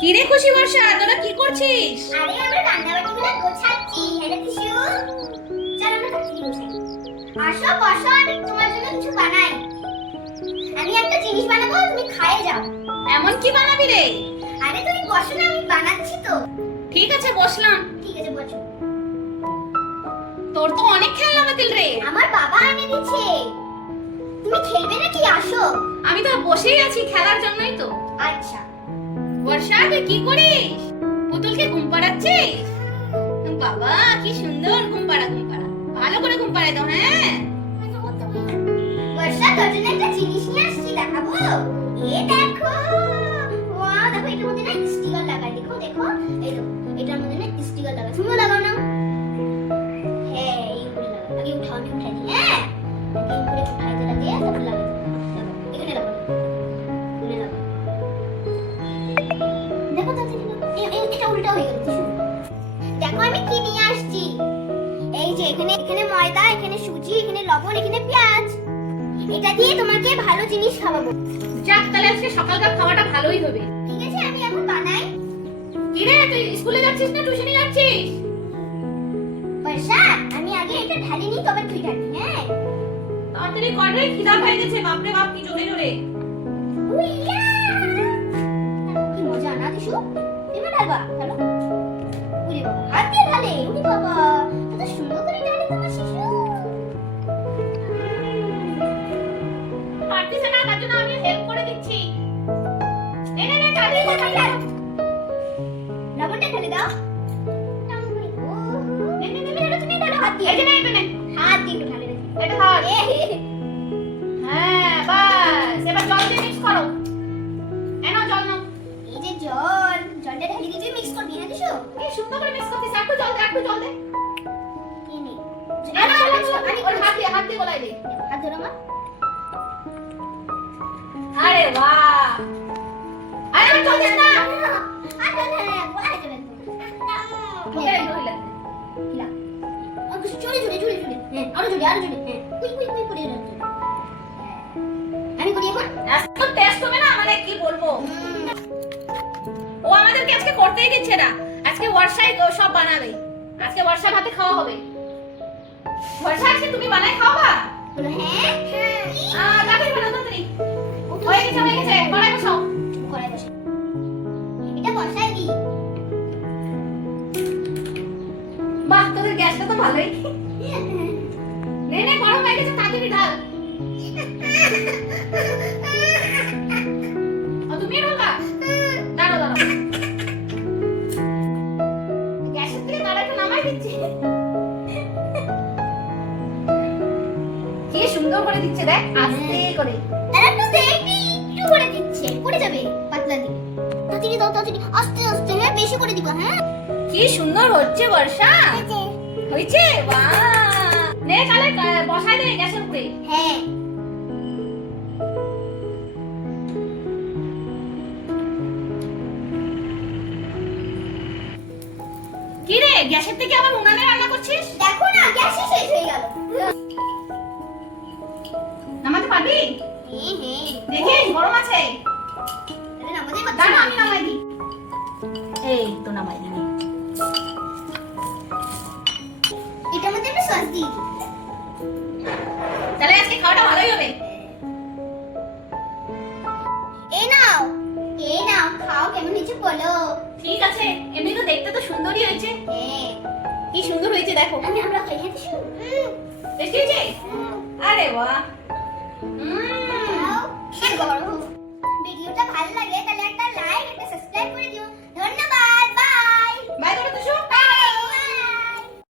কি রে খুশি বর্ষা, তোরা কি করছিস? আরে আমরা রান্নাবাড়িগুলো গোছাচ্ছি। হ্যালো কিশু, চল আমরা তাড়াতাড়ি গোছাই। আসো বসো, আমি তোমার জন্য কিছু বানাই। আমি একটা জিনিস বানাবো, তুমি খায়ে যাও। এমন কি বানাবি রে? আরে তুমি বসো না, আমি বানাচ্ছি তো। ঠিক আছে বসলাম। ঠিক আছে বসো। তোর তো অনেক খেলনা বাতিল রে। আমার বাবা এনে দিয়েছে। তুমি খেলবে নাকি? আসো। আমি তো বসেই আছি খেলার জন্যই তো। আচ্ছা। বর্ষা তুই কি করিস? পুতুলকে ঘুম পাড়াচ্ছিস? বাবা কি সুন্দর ঘুম পাড়া। ভালো করে ঘুম পাড়াই দাও। হ্যাঁ বর্ষা, তোর জন্য একটা জিনিস নিয়ে আসছি, দেখাবো। এ দেখো, ওয়াও, দেখো এটার মধ্যে না স্টিকার লাগাই। দেখো দেখো, এই দেখো এটার মধ্যে না স্টিকার লাগাই। তুমি লাগাও না। হ্যাঁ, এই উপরে লাগাও। আগে উঠাও, আমি উঠাই দিই। হ্যাঁ, এই উপরে উঠাইতে লাগে, তারপর লাগাই। লাগাও, এখানে লাগাও। এখানে লাগাও। দেখো তাড়াতাড়ি লাগাও। এটা উল্টা হয়ে গেল। দেখো আমি কি নিয়ে আসছি। এই যে এখানে ময়দা, এখানে সুজি, এখানে লবণ, এখানে পেঁয়াজ। এটা দিয়ে তোমাকে ভালো জিনিস খাওয়াবো। যাক, তাহলে আজকে সকালকার খাওয়াটা ভালোই হবে। ঠিক আছে, আমি এখন বানাই। কি রে, তুই স্কুলে যাচ্ছিস না টিউশনে যাচ্ছিস? বর্ষা, আমি আগে এটা ঢালি নি, তবে তুই ঢালি। হ্যাঁ, তাড়াতাড়ি কর রে, খিদা পেয়ে গেছে। বাপ রে বাপ, কি জোরে জোরে। উইয়া! কি মজা না দিশু? তুমি ঢালবা, ঢালো। উরি বাবা, হাত দিয়ে ঢালে। উরি বাবা, কত সুন্দর করে ঢালে তোমার শিশু। পারতিস না, তার জন্য আমি হেল্প করে দিচ্ছি। নে তাড়াতাড়ি কর। লবণটা ঢেলে দাও। নে ঢালো, তুমি ঢালো হাত দিয়ে। এই যে নে, এটা নে। হাত দিয়ে একটু ঢালে। এটা ধর। হ্যাঁ বাস, এবার জল দিয়ে মিক্স করো। এনো জল নাও। এই যে জলটা ঢালি দিয়ে মিক্স করবি। হ্যাঁ দিশু, কি সুন্দর করে মিক্স করছিস। একটু জল দে, একটু জল দে। এই নে। আমি ওর হাত দিয়ে গলায় দে। হাত ধরো আমার। আরে বাহ, আরে আমি জল দিস না। হাত ধরে রাখবো, হাত ধরে রাখবো। ওটাই ধরিলা। হিলা। জোরে। হ্যাঁ, আরো জোরে। হ্যাঁ, কুই করে যাচ্ছে। আমি করি এখন। আজকে টেস্ট হবে না, মানে কি বলবো। ও আমাদেরকে আজকে করতেই দিচ্ছে না। আজকে বর্ষাই সব বানাবে। আজকে বর্ষা ভাতে খাওয়া হবে। বর্ষা, আজকে তুমি বানাই খাওয়াবা? বলো হ্যাঁ। তাড়াতাড়ি বানাও, তাড়াতাড়ি। হয়ে গেছে। কড়াই বসাও। কড়াই বসে। এটা বসাই দি। বাহ, তোদের গ্যাসটা তো ভালোই। নে গরম হয়ে গেছে, তাড়াতাড়ি ঢাল। তুমি ঢালবা? দাঁড়াও। গ্যাসের থেকে কড়াইটা নামাই দিচ্ছি। কি সুন্দর করে দিচ্ছে, দেখ আস্তে করে। একটু করে দিচ্ছে, পড়ে যাবে পাতলা দিয়ে। তাড়াতাড়ি আস্তে হ্যাঁ, বেশি করে দিবা। হ্যাঁ, কি সুন্দর হচ্ছে বর্ষা। হয়েছে, বাহ। নে তাহলে বসাই দে গ্যাসের উপরে। হ্যাঁ। কি রে, গ্যাসের থেকে আবার উনানে রান্না করছিস? দেখো না, গ্যাসই শেষ হয়ে গেল। নামাতে পারবি? হ্যাঁ। দেখিস গরম আছে। তাহলে নামাতে পারছি দাঁড়া, না। আমি নামাই দিই। এই তো নামাই দিই। এটার মধ্যে একটু সস দিই। তাহলে আজকে খাওয়াটা ভালোই হবে। এই নাও, খাও। কেমন হয়েছে বলো? ঠিক আছে, এমনি তো দেখতে তো সুন্দরই হয়েছে। হ্যাঁ, কি সুন্দর হয়েছে দেখো। আমরা খাই। হ্যাঁ দিশু। টেস্টি হয়েছে? আরে বাহ।